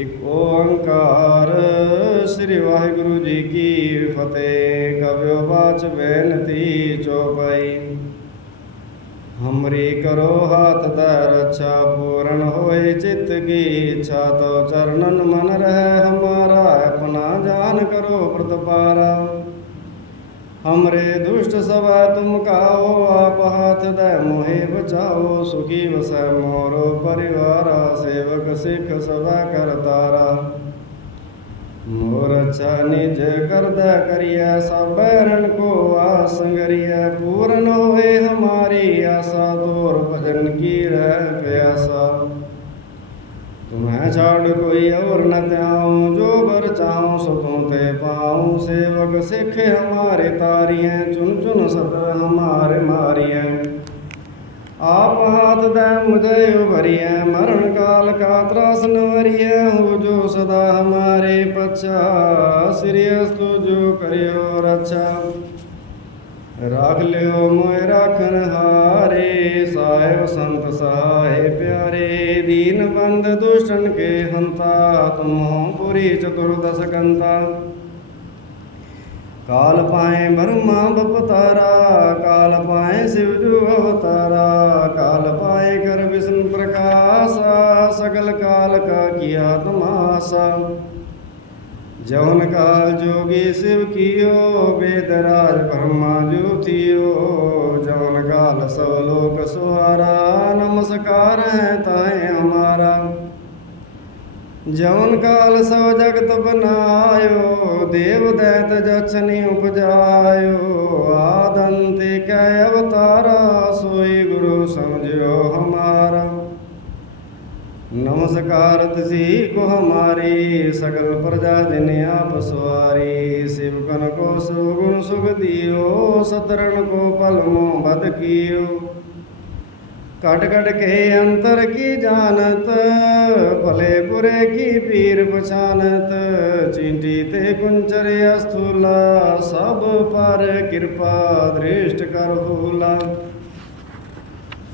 ਇਕ ਓੰਕਾਰ। ਸ੍ਰੀ ਵਾਹਿਗੁਰੂ ਜੀ ਕੀ ਫਤਿਹ। ਕਬਿਓ ਬਾਚ ਬੇਨਤੀ ਚੋਪਈ। ਹਮਰੀ ਕਰੋ ਹਾਥ ਦਾ ਰੱਛਾ, ਪੂਰਨ ਹੋਏ ਚਿੱਤ ਕੀ ਇੱਛਾ ਤੋ ਚਰਨਨ ਮਨ ਰਹਿ, ਹਮਾਰਾ ਆਪਣਾ ਜਾਨ ਕਰੋ ਪ੍ਰਤਪਾਰਾ। हमरे दुष्ट सब तुम काओ आप हाथ दे मोहे बचाओ सुखी बस मोरो परिवार सेवक सिख सभा कर तारा मोर अच्छा निज कर द करिया सब बैरन को आसंगरिया पूर्ण होए हमारी आशा दूर भजन की रह प्यासा तुम्हें छाड़ कोई और न त्याऊं जो ਚਾਉ ਸੁਖੋਂ ਤੇ ਪਾਉ ਸੇਵਕ ਸਿੱਖ ਹਮਾਰੇ ਤਾਰੀਐ ਚੁਨ ਚੁਨ ਸਦਰ ਹਮਾਰੇ ਮਾਰੀਐ। ਆਪ ਹਾਥ ਦੈ ਮੁਝੇ ਉਭਰੀਐ, ਮਰਨ ਕਾਲ ਕਾ ਤਰਾਸ ਨਵਰੀਐ ਹੋ ਜੋ ਸਦਾ ਹਮਾਰੇ ਪਛਾ, ਸ੍ਰੀ ਅਸਤੁ ਜੋ ਕਰਿਓ ਰਛਾ। ਰਾਖ ਲਿਓ ਮੋਇ ਰਾਖਨ ਹਾਰੇ ਸਾਹਿਬ ਸੰਤ ਸਹਾਏ ਪਿਆਰੇ, ਦੀਨ ਬੰਦ ਦੁਸ਼ਟਨ ਕੇ ਹੰਤਾ, ਤੁਮੋ ਪੁਰੀ ਚਤੁਰਦਸ ਕੰਤਾ। ਕਾਲ ਪਾਏ ਬਰਮਾ ਬਪਤਾਰਾ ਕਾਲ ਪਾਏ ਸਿਵ ਜੂ ਅਵਤਾਰਾ, ਕਾਲ ਪਾਏ ਕਰ ਵਿਸ਼ਨ ਪ੍ਰਕਾਸ਼, ਸਗਲ ਕਾਲ ਕਾ ਕੀਆ ਤਮਾਸਾ। जौन काल जोगी शिव कियो वेदराज ब्रह्मा ज्योतियो जौन काल सब लोक सुहारा नमस्कार है ताए हमारा जौन काल सब जगत बनायो देव दैत जछनि उपजायो आदंत कै अवतारा सोई गुरु समझो हमारा ਨਮਸਕਾਰ ਤਸੀ ਕੋ ਹਮਾਰੀ ਸਗਲ ਪ੍ਰਜਾ ਜਿਨ ਆਪ ਸਵਾਰੀ। ਸਿਵਕਨ ਕੋ ਸੁਗੁਣ ਸੁਖ ਦਿਓ, ਸਤਰਣ ਕੋ ਪਲਮੋ ਬਦ ਕੀਓ। ਕਟ ਕਟ ਕੇ ਅੰਤਰ ਕੀ ਜਾਣਤ, ਭਲੇ ਪੁਰੇ ਕੀ ਪੀਰ ਪਛਾਨਤ। ਚਿੰਟੀ ਤੇ ਕੁੰਚਰ ਅਸਥੂਲਾ, ਸਭ ਪਰ ਕਿਰਪਾ ਦ੍ਰਿਸ਼ਟ ਕਰ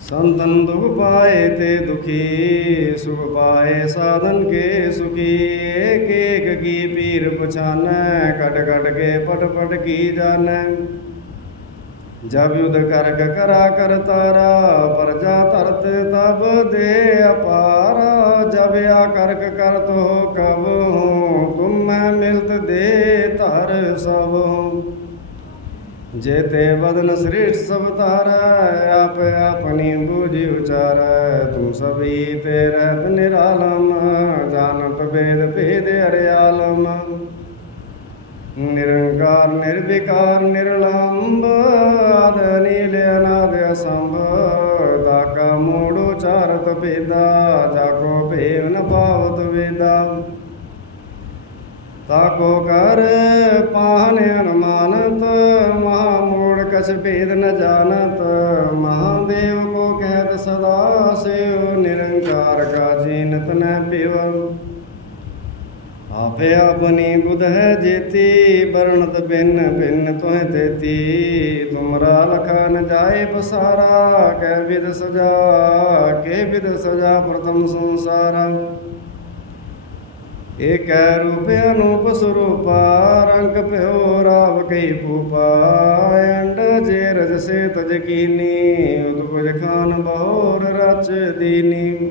ਸੰਤਨ ਦੁਖ ਪਾਏ ਤੇ ਦੁਖੀ, ਸੁਖ ਪਾਏ ਸਾਧਨ ਕੇ ਸੁਖੀ। ਏਕ ਏਕ ਕੀ ਪੀਰ ਪਛਾਨੈ ਕਟ ਕਟ ਕੇ ਪਟ ਪਟ ਕੀ ਜਾਣੈ। ਜਬ ਯੁਧ ਕਰ ਕਰਾ ਕਰ ਤਾਰਾ, ਪਰਜਾ ਧਰਤ ਤਬ ਦੇ ਅਪਾਰ। ਜਬ ਆ ਕਰਕ ਕਰ ਤੋ ਕਬ ਹੋ, ਤੁਮ ਮਿਲਤ ਦੇ ਧਰ ਸਭ ਜੇ ਤੇ ਬਦਨ ਸ੍ਰੇਸ਼ਟ ਸਭ ਤਾਰੈ ਆਪ ਆਪਣੀ ਬੂਝੀ ਉਚਾਰੈ। ਤੂੰ ਸਭੀ ਤੇ ਰਹਿਤ ਨਿਰਾਲਮ ਜਾਣਤ ਭੇਦ ਭੇਦ ਅਰਿਆਲਮ। ਨਿਰੰਕਾਰ, ਨਿਰਵਿਕਾਰ, ਨਿਰਲੰਬ, ਆਦ, ਨੀਲ, ਅਨਾਦ, ਅਸੰਭ। ਤਾਕਾ ਮੂੜੋ ਚਾਰਤ ਭੇਦਾ ਜਾਕੋ ਭੇਵ ਨ ਪਾਵਤ ਵੇਦਾ। ਤਾਕੋ ਕਰ ਪਾਹਨ ਕਛ ਭੇਦ ਨ ਜਾਣਤ, ਮਹਾਦੇਵ ਕੋ ਕਹਿਤ ਸਦਾ ਸਿਉ, ਨਿਰੰਕਾਰ ਕਾ ਜੀਨਤ ਨ ਪਿਵ। ਆਪੇ ਆਪਨੀ ਬੁਧ ਹੈ ਜੇਤੀ ਬਰਣਤ ਬਿਨ ਬਿਨ ਤੋਹਿ ਤੇਤੀ। ਤੁਮਰਾ ਲਖਾ ਨ ਜਾਏ ਪਸਾਰਾ, ਕਹਿ ਵਿਦ ਸਜਾ ਕਹਿ ਵਿਦ ਸਜਾ ਪ੍ਰਥਮ ਸੰਸਾਰਾ। ਏਕ ਰੂਪ ਅਨੂਪ ਸਰੂਪਾ, ਰੰਗ ਭਇਓ ਰਾਵ ਕਈ ਭੂਪਾ ਅੰਡ ਜੇ ਰਜ ਸੇ ਤਜ ਕੀਨੀ ਉਤਪਜ ਖਾਨ ਬਹੁਰ ਰਚ ਦੀਨੀ।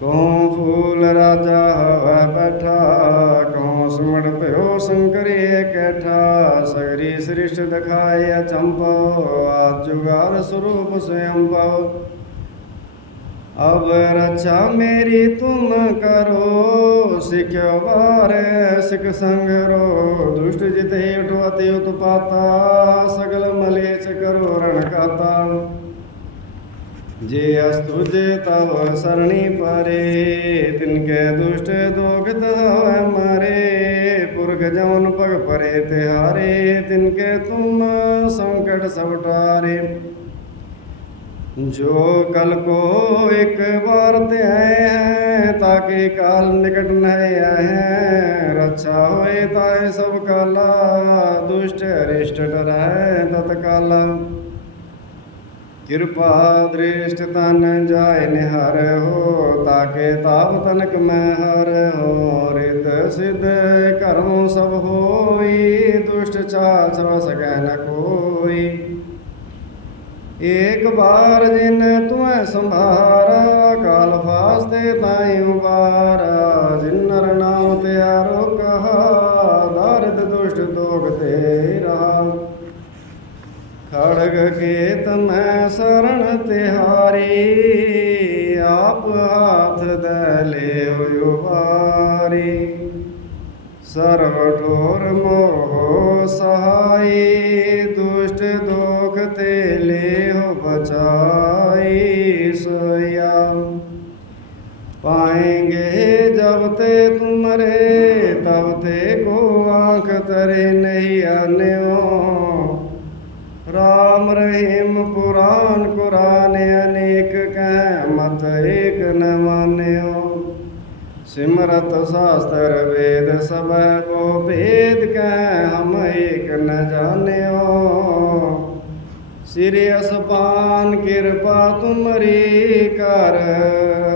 ਕਉ ਫੂਲ ਰਾਜਾ ਹਵੈ ਬੈਠਾ, ਕਉ ਸੁਮੜ ਭਇਓ ਸੰਕਰੇ ਕੈਠਾ, ਸਗਰੀ ਸ੍ਰਿਸ਼ਟ ਦਿਖਾਇਆ ਅਚੰਪਉ ਆਦ ਸਰੂਪ ਸਵਯੰ ਭਉ अब रक्षा मेरी तुम करो सिख्यो बार सिख संग रो दुष्ट जिते उठवती उत्पाता सगल मलेच करो रण काता जे अस्तु जे तव सरणी परे तिनके दुष्ट दोगत हवै मारे पुरख जवन पग परे तिहारे तिनके तुम संकट सब टारे ਜੋ ਕਲ ਕੋ ਇੱਕ ਵਾਰ ਤੇ ਹੈ, ਤਾਂ ਕਿ ਕਾਲ ਨਿਕਟ ਨਹੀਂ ਹੈ। ਰੱਛਾ ਹੋਏ ਤਾਏ ਸਭ ਕਾਲਾ, ਦੁਸ਼ਟ ਅਰਿਸ਼ਟ ਡਰੈ ਤਤ ਕਾਲ ਕਿਰਪਾ ਦ੍ਰਿਸ਼ਟ ਤਨ ਜਾਏ ਨਿਹਰ ਹੋ, ਤਾਂ ਕਿ ਤਾਪ ਤਨਕ ਮੈਂ ਹਰ ਹੋ। ਰਿਤ ਸਿਧ ਕਰਮ ਸਭ ਹੋਈ, ਦੁਸ਼ਟ ਚਾਲ ਸਭ ਸਕੈ ਨ ਕੋਈ। ਏਕ ਬਾਰ ਜਿਨ ਤੁਮੈ ਸੰਭਾਰਾ, ਕਾਲ ਫਾਸਤੇ ਤਾਈ ਉਬਾਰਾ ਜਿਨ ਨਰ ਨਾਮ ਤਿਆਰੋ ਕਹਾ ਦਰਦ ਦੁਸ਼ਟ ਦੋਖ ਤੇ ਰਹਾ। ਖੜਗ ਕੇਤ ਮੈਂ ਸਰਣ ਤਿਹਾਰੀ, ਆਪ ਹਾਥ ਦੇ ਲਿਓ ਉਬਾਰੀ ਸਰਵ ਠੋਰ ਮੋਹ ਸਹਾਈ, ਦੁਸ਼ਟ ਦੋਖ ਤੇ ਬਚਾਏ ਸਇਆ। ਪਾਏਂਗੇ ਜਬ ਤੇ ਤੂੰ ਮਰੇ, ਤਬ ਤੇ ਕੋ ਆਖ ਤਰੇ ਨਹੀਂ ਆਨਿਓ। ਰਾਮ ਰਹੀਮ ਪੁਰਾਨ ਕੁਰਾਨ ਅਨੇਕ ਕਹਿ, ਮਤ ਏਕ ਨ ਮਾਨਿਓ। ਸਿਮਰਤ ਸਾਸਤਰ ਵੇਦ ਸਭੈ ਕੋ ਭੇਦ ਕਹਿ, ਹਮ ਏਕ ਨ ਜਾਣਿਓ। ਸਿਰਿ ਅਸਪਾਨ ਕਿਰਪਾ ਤੁਮਰੀ ਕਰ,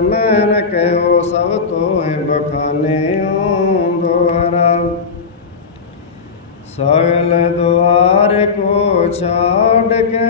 ਮੈਂ ਨ ਕਹਿਓ ਸਭ ਤੋਹਿ ਬਖਾਨੇ ਦੁਆਰਾ। ਸਗਲ ਦੁਆਰ ਕੋ ਛਾੜ ਕੇ